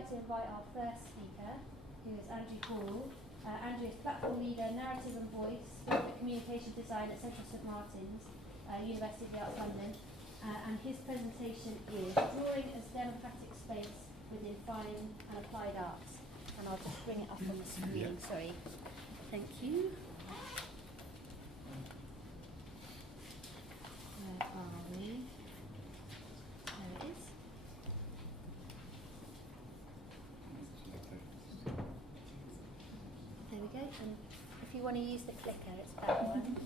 like to invite our first speaker, who is Andrew Hall. Andrew is platform leader, narrative and voice, graphic communication design at Central St Martin's, University of the Arts London. And his presentation is Drawing as Democratic Space within Fine and Applied Arts. And I'll just bring it up on the screen, sorry. Thank you. Where are we? There it is. There we go. And if you want to use the clicker, it's that one.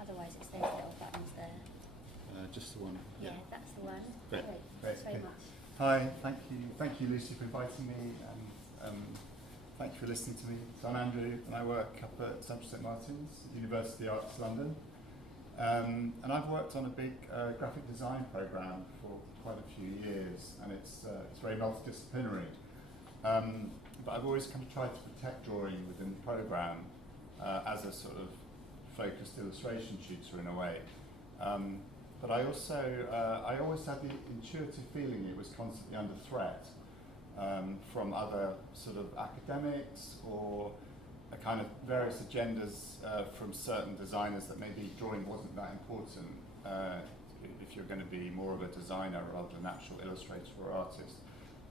Otherwise, it's those little buttons there. Just the one. Yeah, that's the one. Great. Thanks very much. Hi, thank you Lucy for inviting me, and thank you for listening to me. So I'm Andrew and I work up at Central St Martin's, University of the Arts London. And I've worked on a big graphic design programme for quite a few years, and it's very multidisciplinary. But I've always kind of tried to protect drawing within the programme as a sort of focused illustration shooter in a way. But I also, I always had the intuitive feeling it was constantly under threat from other sort of academics or a kind of various agendas from certain designers that maybe drawing wasn't that important if you're going to be more of a designer rather than an actual illustrator or artist.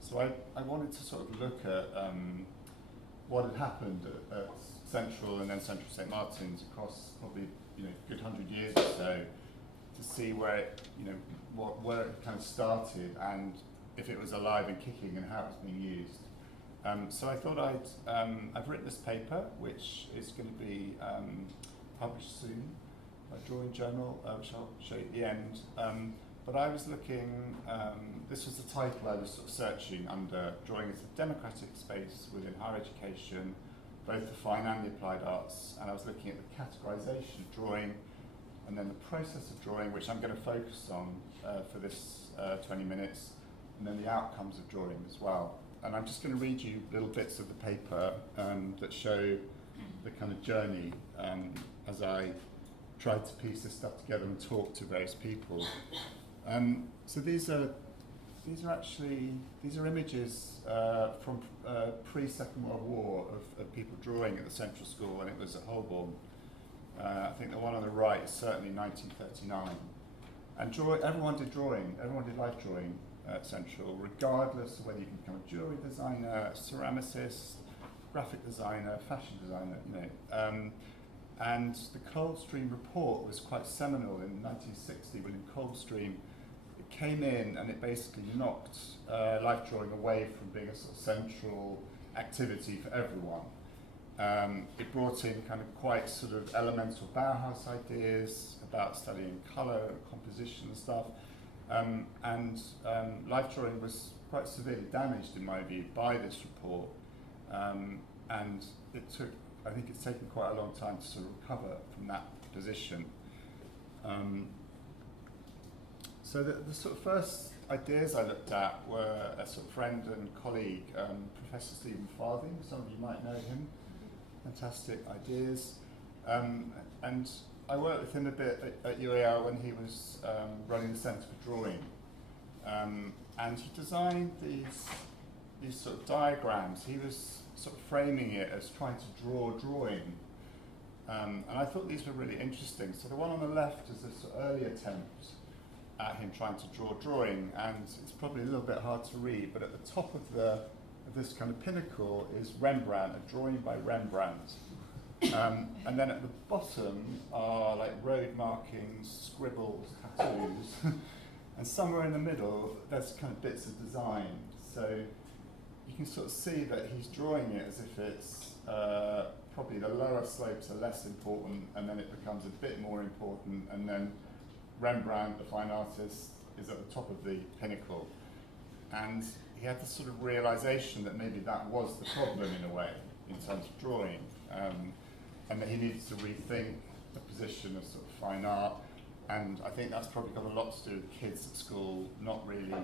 So I wanted to sort of look at what had happened at Central and then Central St Martin's across probably a good 100 years or so, to see where it, where it kind of started and if it was alive and kicking and how it was being used. So I thought I've written this paper, which is going to be published soon by Drawing Journal, which I'll show you at the end. But I was looking, this was the title I was sort of searching under, Drawing as a Democratic Space within Higher Education, both the fine and the applied arts, and I was looking at the categorisation of drawing and then the process of drawing, which I'm going to focus on for this 20 minutes, and then the outcomes of drawing as well. And I'm just going to read you little bits of the paper that show the kind of journey as I tried to piece this stuff together and talk to various people. So these are images from pre-Second World War of people drawing at the Central School when it was at Holborn. I think the one on the right is certainly 1939. And everyone did drawing, everyone did life drawing at Central, regardless of whether you can become a jewellery designer, a ceramicist, graphic designer, fashion designer, and the Coldstream report was quite seminal in 1960 when in Coldstream it came in and it basically knocked life drawing away from being a sort of central activity for everyone. It brought in kind of quite sort of elemental Bauhaus ideas about studying colour, composition and stuff. And life drawing was quite severely damaged, in my view, by this report. And I think it's taken quite a long time to sort of recover from that position. So the sort of first ideas I looked at were a sort of friend and colleague, Professor Stephen Farthing. Some of you might know him. Fantastic ideas. And I worked with him a bit at UAL when he was running the Centre for Drawing. And he designed these sort of diagrams. He was sort of framing it as trying to draw drawing. And I thought these were really interesting. So the one on the left is a sort of early attempt at him trying to draw drawing, and it's probably a little bit hard to read, but at the top of this kind of pinnacle is Rembrandt, a drawing by Rembrandt. And then at the bottom are like road markings, scribbles, tattoos, and somewhere in the middle there's kind of bits of design. So you can sort of see that he's drawing it as if it's probably the lower slopes are less important, and then it becomes a bit more important, and then Rembrandt, the fine artist, is at the top of the pinnacle. And he had this sort of realization that maybe that was the problem in a way, in terms of drawing, and that he needed to rethink the position of sort of fine art. And I think that's probably got a lot to do with kids at school not really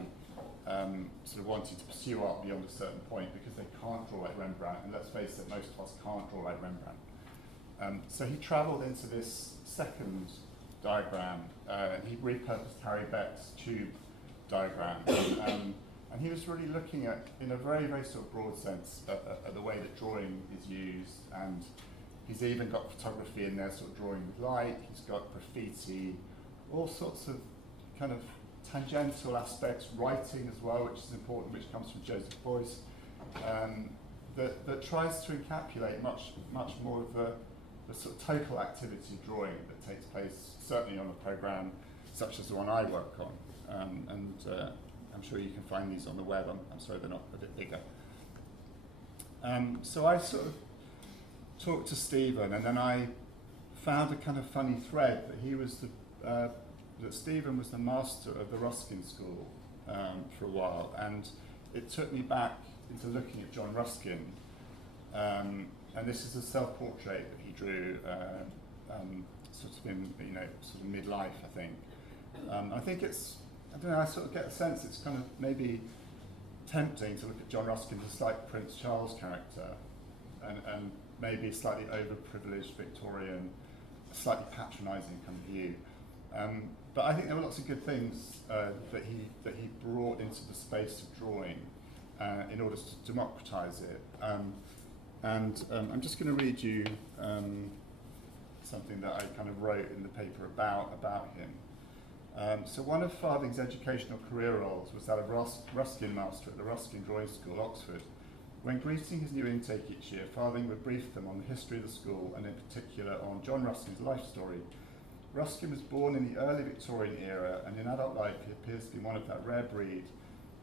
sort of wanting to pursue art beyond a certain point because they can't draw like Rembrandt, and let's face it, most of us can't draw like Rembrandt. So he travelled into this second diagram, and he repurposed Harry Beck's tube diagram. And he was really looking at, in a very, very sort of broad sense, at the way that drawing is used. And he's even got photography in there, sort of drawing with light. He's got graffiti, all sorts of kind of tangential aspects, writing as well, which is important, which comes from Joseph Beuys, that tries to encapsulate much more of the sort of total activity drawing that takes place, certainly on a programme such as the one I work on. I'm sure you can find these on the web. I'm sorry they're not a bit bigger. So I sort of talked to Stephen, and then I found a kind of funny thread that he was that Stephen was the master of the Ruskin School for a while, and it took me back into looking at John Ruskin, and this is a self-portrait that he drew, sort of in sort of midlife, I think. I think it's, I don't know, I sort of get a sense it's kind of maybe tempting to look at John Ruskin as like Prince Charles character, and maybe slightly overprivileged Victorian, slightly patronising kind of view. But I think there were lots of good things that he brought into the space of drawing in order to democratise it. I'm just going to read you something that I kind of wrote in the paper about him. So one of Farthing's educational career roles was that of Ruskin Master at the Ruskin Drawing School, Oxford. When greeting his new intake each year, Farthing would brief them on the history of the school, and in particular on John Ruskin's life story. Ruskin was born in the early Victorian era, and in adult life he appears to be one of that rare breed,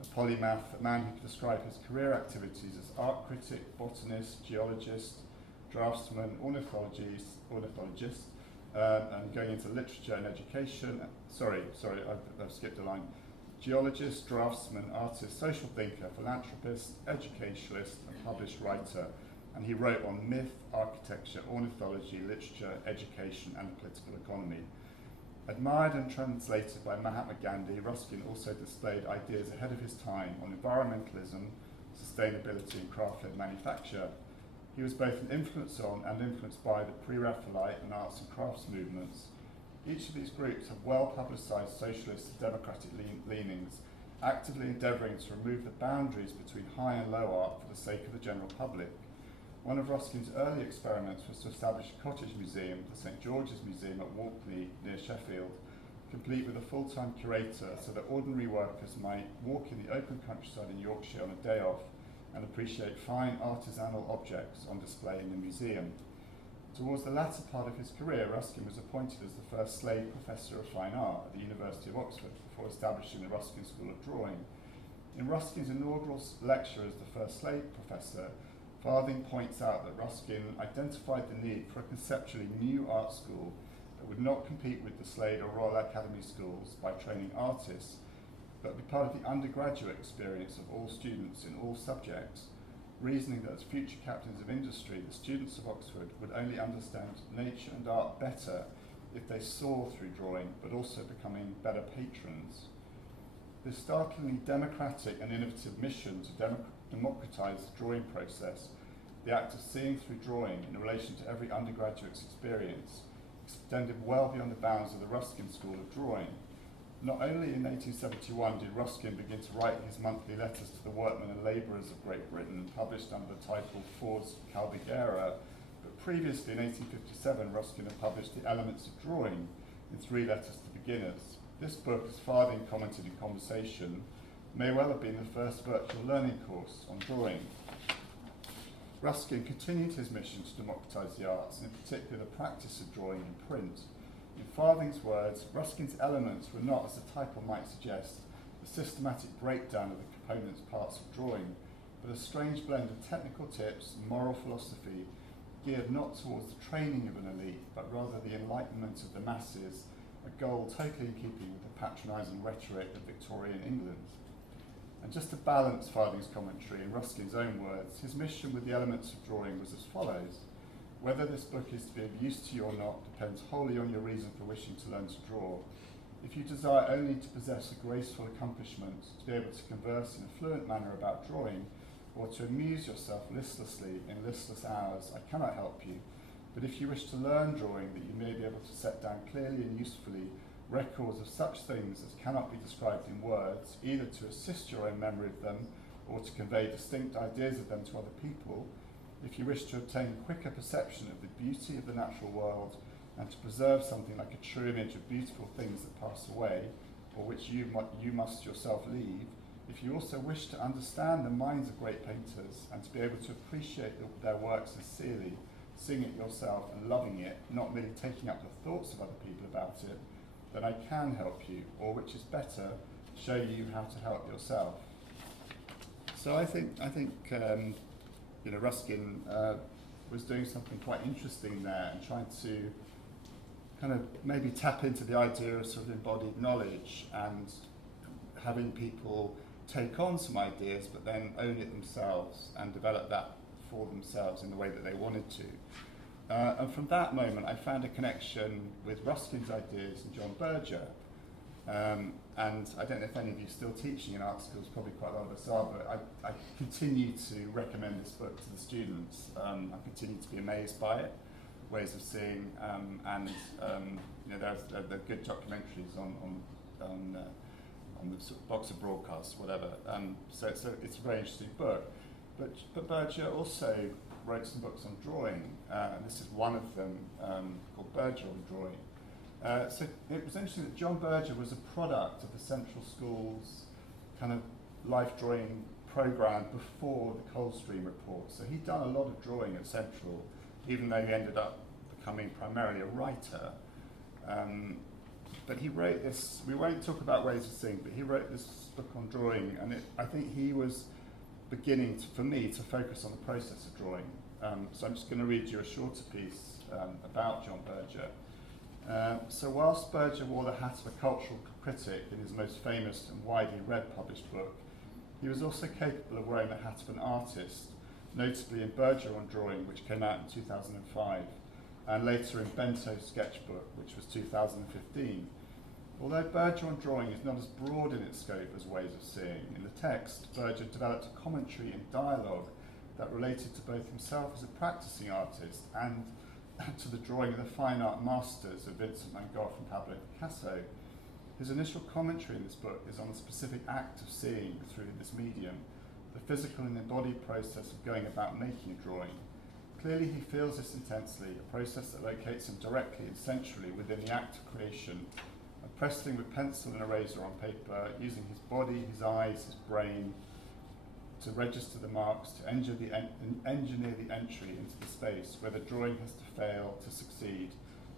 a polymath, a man who could describe his career activities as art critic, botanist, geologist, draftsman, ornithologist, and going into literature and education. Sorry, I've skipped a line. Geologist, draftsman, artist, social thinker, philanthropist, educationalist, and published writer. And he wrote on myth, architecture, ornithology, literature, education, and political economy. Admired and translated by Mahatma Gandhi, Ruskin also displayed ideas ahead of his time on environmentalism, sustainability, and craft-led manufacture. He was both an influence on and influenced by the pre-Raphaelite and arts and crafts movements. Each of these groups have well-publicised socialist and democratic leanings, actively endeavouring to remove the boundaries between high and low art for the sake of the general public. One of Ruskin's early experiments was to establish a cottage museum, the St George's Museum at Walkley, near Sheffield, complete with a full-time curator so that ordinary workers might walk in the open countryside in Yorkshire on a day off and appreciate fine artisanal objects on display in the museum. Towards the latter part of his career, Ruskin was appointed as the first slave professor of fine art at the University of Oxford before establishing the Ruskin School of Drawing. In Ruskin's inaugural lecture as the first slave professor, Farthing points out that Ruskin identified the need for a conceptually new art school that would not compete with the Slade or Royal Academy schools by training artists, but be part of the undergraduate experience of all students in all subjects, reasoning that as future captains of industry, the students of Oxford would only understand nature and art better if they saw through drawing, but also becoming better patrons. This startlingly democratic and innovative mission to democratise the drawing process, the act of seeing through drawing in relation to every undergraduate's experience, extended well beyond the bounds of the Ruskin School of Drawing. Not only in 1871 did Ruskin begin to write his monthly letters to the workmen and labourers of Great Britain, published under the title Ford's Calvigera, but previously in 1857 Ruskin had published The Elements of Drawing in 3 letters to beginners. This book, as Farthing commented in conversation, may well have been the first virtual learning course on drawing. Ruskin continued his mission to democratise the arts, and in particular the practice of drawing in print. In Farthing's words, Ruskin's elements were not, as the title might suggest, a systematic breakdown of the components parts of drawing, but a strange blend of technical tips and moral philosophy geared not towards the training of an elite, but rather the enlightenment of the masses, a goal totally in keeping with the patronising rhetoric of Victorian England. And just to balance Farthing's commentary, in Ruskin's own words, his mission with the elements of drawing was as follows. Whether this book is to be of use to you or not depends wholly on your reason for wishing to learn to draw. If you desire only to possess a graceful accomplishment, to be able to converse in a fluent manner about drawing, or to amuse yourself listlessly in listless hours, I cannot help you. But if you wish to learn drawing that you may be able to set down clearly and usefully records of such things as cannot be described in words, either to assist your own memory of them or to convey distinct ideas of them to other people, if you wish to obtain quicker perception of the beauty of the natural world and to preserve something like a true image of beautiful things that pass away, or which you must yourself leave, if you also wish to understand the minds of great painters and to be able to appreciate their work sincerely, seeing it yourself and loving it, not merely taking up the thoughts of other people about it, then I can help you, or which is better, show you how to help yourself. So I think Ruskin was doing something quite interesting there and trying to kind of maybe tap into the idea of sort of embodied knowledge and having people take on some ideas but then own it themselves and develop that for themselves in the way that they wanted to. And from that moment I found a connection with Ruskin's ideas and John Berger. And I don't know if any of you are still teaching in art schools, probably quite a lot of us are, but I continue to recommend this book to the students. I continue to be amazed by it, ways of seeing, and there are good documentaries on the sort of box of broadcasts, whatever. So it's a very interesting book. But Berger also wrote some books on drawing, and this is one of them called Berger on Drawing. So it was interesting that John Berger was a product of the Central School's kind of life drawing programme before the Coldstream report. So he'd done a lot of drawing at Central, even though he ended up becoming primarily a writer. But he wrote this, we won't talk about ways of seeing, but he wrote this book on drawing, and I think he was beginning, for me, to focus on the process of drawing. So I'm just going to read you a shorter piece about John Berger. So whilst Berger wore the hat of a cultural critic in his most famous and widely read published book, he was also capable of wearing the hat of an artist, notably in Berger on Drawing, which came out in 2005, and later in Bento's sketchbook, which was 2015. Although Berger on Drawing is not as broad in its scope as Ways of Seeing, in the text, Berger developed a commentary and dialogue that related to both himself as a practicing artist and to the drawing of the fine art masters of Vincent van Gogh and Pablo Picasso. His initial commentary in this book is on the specific act of seeing through this medium, the physical and embodied process of going about making a drawing. Clearly he feels this intensely, a process that locates him directly and centrally within the act of creation, and pressing with pencil and eraser on paper, using his body, his eyes, his brain, to register the marks, to engineer the entry into the space where the drawing has to fail to succeed.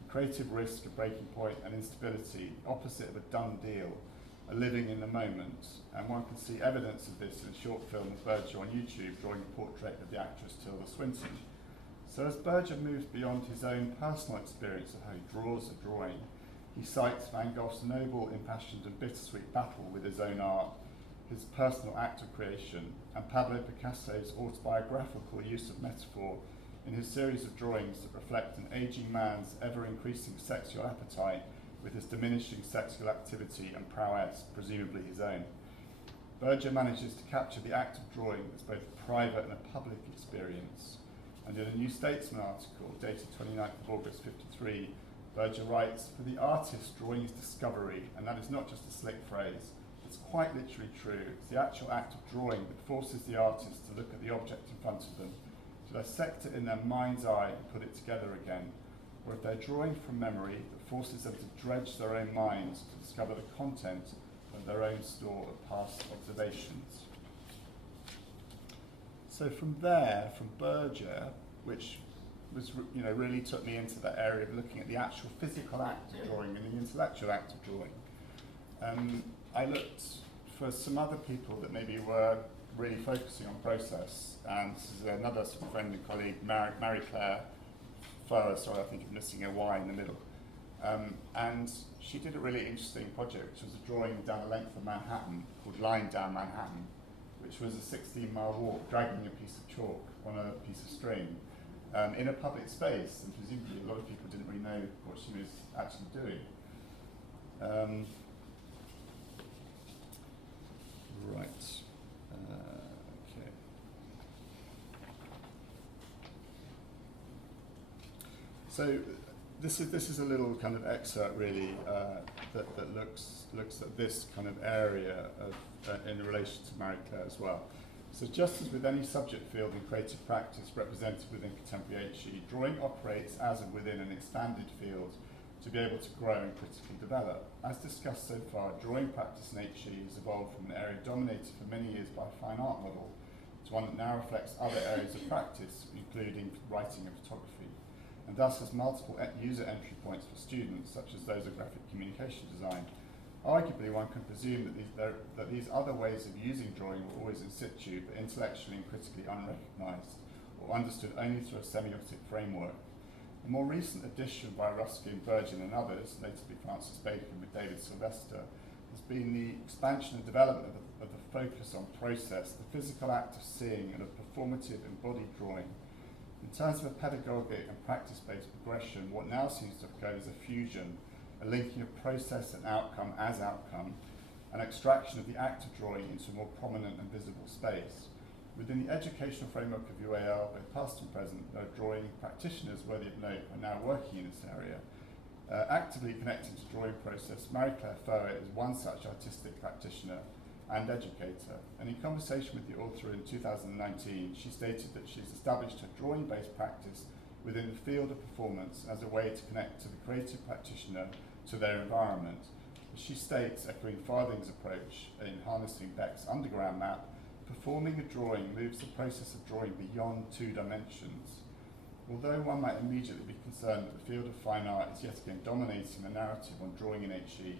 Creative risk, a breaking point, and instability, opposite of a done deal, a living in the moment. And one can see evidence of this in a short film of Berger on YouTube, drawing a portrait of the actress Tilda Swinton. So as Berger moves beyond his own personal experience of how he draws a drawing, he cites Van Gogh's noble, impassioned and bittersweet battle with his own art, his personal act of creation, and Pablo Picasso's autobiographical use of metaphor in his series of drawings that reflect an aging man's ever-increasing sexual appetite with his diminishing sexual activity and prowess, presumably his own. Berger manages to capture the act of drawing as both a private and a public experience. And in a New Statesman article dated 29th of August 53, Berger writes, "For the artist, drawing is discovery, and that is not just a slick phrase. It's quite literally true. It's the actual act of drawing that forces the artist to look at the object in front of them, to dissect it in their mind's eye and put it together again. Or if they're drawing from memory, that forces them to dredge their own minds to discover the content of their own store of past observations." So from there, from Berger, which was, really took me into that area of looking at the actual physical act of drawing and the intellectual act of drawing, I looked for some other people that maybe were really focusing on process, and this is another sort of friend and colleague, Marie-Claire Furr, sorry, I think I'm missing a Y in the middle. And she did a really interesting project, which was a drawing down the length of Manhattan called Line Down Manhattan, which was a 16-mile walk dragging a piece of chalk on a piece of string in a public space, and presumably a lot of people didn't really know what she was actually doing. Right. Okay. So this is a little kind of excerpt really that looks at this kind of area of, in relation to Marie Claire as well. So just as with any subject field in creative practice represented within contemporary HE, drawing operates as and within an expanded field to be able to grow and critically develop. As discussed so far, drawing practice in HE has evolved from an area dominated for many years by a fine art model to one that now reflects other areas of practice, including writing and photography, and thus has multiple user entry points for students, such as those of graphic communication design. Arguably, one can presume that these other ways of using drawing were always in situ, but intellectually and critically unrecognised, or understood only through a semiotic framework. A more recent addition by Ruskin, Virgin and others, notably Francis Bacon with David Sylvester, has been the expansion and development of the focus on process, the physical act of seeing, and of performative embodied drawing. In terms of a pedagogic and practice-based progression, what now seems to have occurred is a fusion, a linking of process and outcome as outcome, an extraction of the act of drawing into a more prominent and visible space. Within the educational framework of UAL, both past and present, there are drawing practitioners worthy of note who are now working in this area. Actively connected to drawing process, Marie Claire Fouet is one such artistic practitioner and educator, and in conversation with the author in 2019, she stated that she's established a drawing-based practice within the field of performance as a way to connect to the creative practitioner to their environment. As she states, echoing Farthing's approach in harnessing Beck's underground map, performing a drawing moves the process of drawing beyond two dimensions. Although one might immediately be concerned that the field of fine art is yet again dominating the narrative on drawing in HE,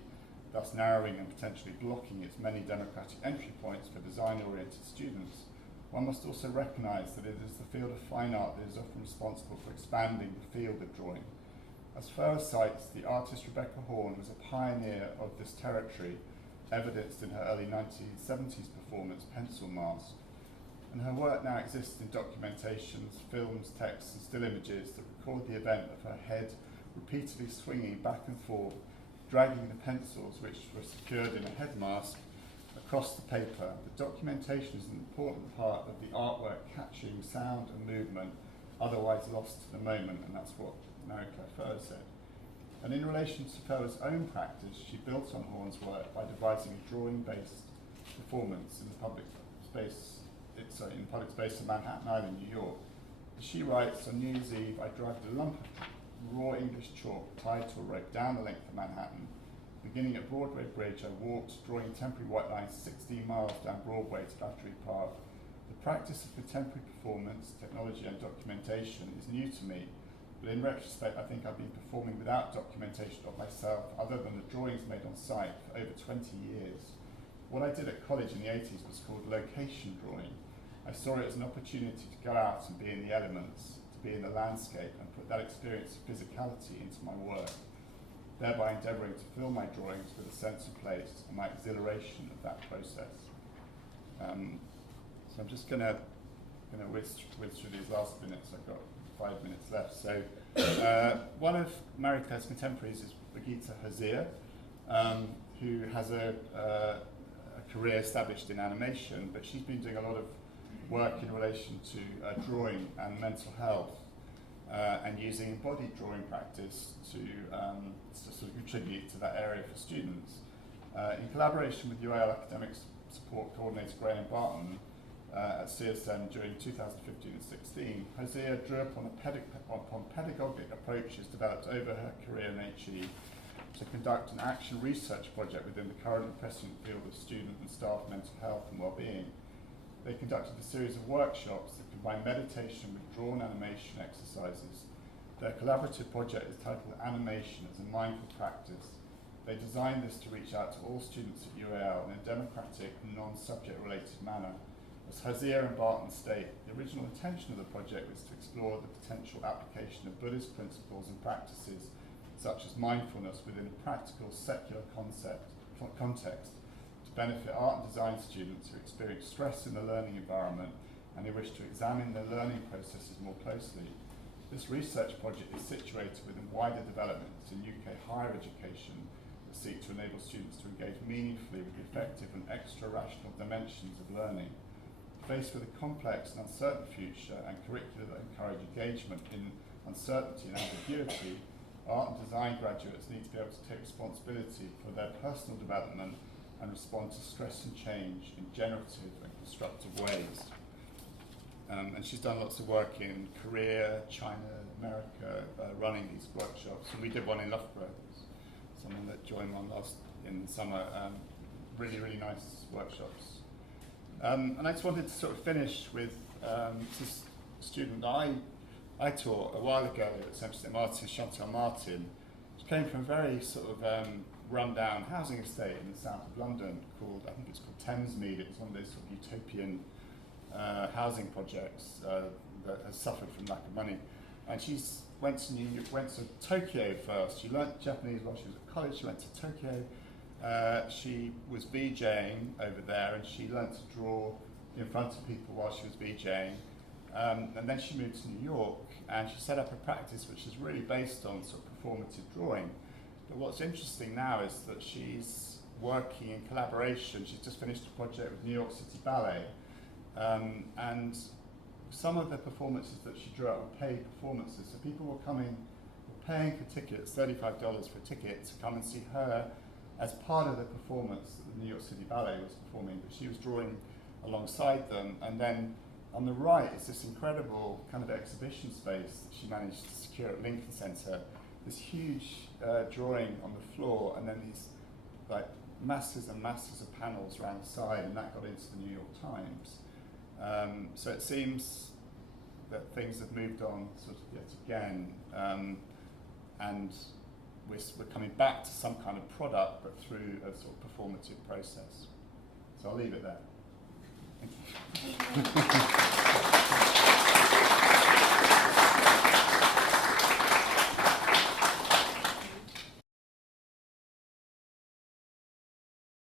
thus narrowing and potentially blocking its many democratic entry points for design-oriented students, one must also recognise that it is the field of fine art that is often responsible for expanding the field of drawing. As Fouet cites, the artist Rebecca Horn was a pioneer of this territory, evidenced in her early 1970s performance, Pencil Mask. And her work now exists in documentations, films, texts and still images that record the event of her head repeatedly swinging back and forth, dragging the pencils, which were secured in a head mask, across the paper. The documentation is an important part of the artwork, capturing sound and movement, otherwise lost to the moment, and that's what Marie Claire Fouet said. And in relation to Fouet's own practice, she built on Horn's work by devising a drawing-based performance in the public space of Manhattan Island, New York. As she writes, on New Year's Eve, I dragged a lump of raw English chalk tied to a rope down the length of Manhattan. Beginning at Broadway Bridge, I walked, drawing temporary white lines 16 miles down Broadway to Battery Park. The practice of contemporary performance, technology and documentation is new to me, but in retrospect I think I've been performing without documentation of myself other than the drawings made on site for over 20 years. What I did at college in the 80s was called location drawing. I saw it as an opportunity to go out and be in the elements, to be in the landscape and put that experience of physicality into my work, thereby endeavouring to fill my drawings with a sense of place and my exhilaration of that process. So I'm just going to whiz through these last minutes. I've got 5 minutes left. So one of Marie Claire's contemporaries is Brigitte Hazier, who has a career established in animation, but she's been doing a lot of work in relation to drawing and mental health, and using embodied drawing practice to sort of contribute to that area for students. In collaboration with UAL Academic Support Coordinator Graham Barton at CSM during 2015 and 16, Hosea drew upon pedagogic approaches developed over her career in HE to conduct an action research project within the current and present field of student and staff mental health and well-being. They conducted a series of workshops that combine meditation with drawn animation exercises. Their collaborative project is titled Animation as a Mindful Practice. They designed this to reach out to all students at UAL in a democratic and non-subject related manner. As Hazier and Barton state, the original intention of the project was to explore the potential application of Buddhist principles and practices such as mindfulness within a practical secular context to benefit art and design students who experience stress in the learning environment and who wish to examine their learning processes more closely. This research project is situated within wider developments in UK higher education that seek to enable students to engage meaningfully with the effective and extra-rational dimensions of learning. Faced with a complex and uncertain future and curricula that encourage engagement in uncertainty and ambiguity, art and design graduates need to be able to take responsibility for their personal development and respond to stress and change in generative and constructive ways. And she's done lots of work in Korea, China, America, running these workshops. And we did one in Loughborough. Someone that joined one in the summer. Really, really nice workshops. And I just wanted to sort of finish with this student that I taught a while ago at St Martin's, Chantal Martin. She came from a very sort of run-down housing estate in the south of London called, I think it's called Thamesmead. It's one of those sort of utopian housing projects that has suffered from lack of money. And she went to Tokyo first. She learnt Japanese while she was at college. She went to Tokyo. She was VJing over there, and she learnt to draw in front of people while she was VJing. And then she moved to New York, and she set up a practice which is really based on sort of performative drawing. But what's interesting now is that she's working in collaboration. She's just finished a project with New York City Ballet, and some of the performances that she drew out were paid performances. So people were paying for tickets, $35 for a ticket, to come and see her as part of the performance that the New York City Ballet was performing. But she was drawing alongside them. And then on the right is this incredible kind of exhibition space that she managed to secure at Lincoln Center. This huge drawing on the floor, and then these like masses and masses of panels around the side, and that got into the New York Times. So it seems that things have moved on sort of yet again, and we're coming back to some kind of product, but through a sort of performative process. So I'll leave it there. Thank you.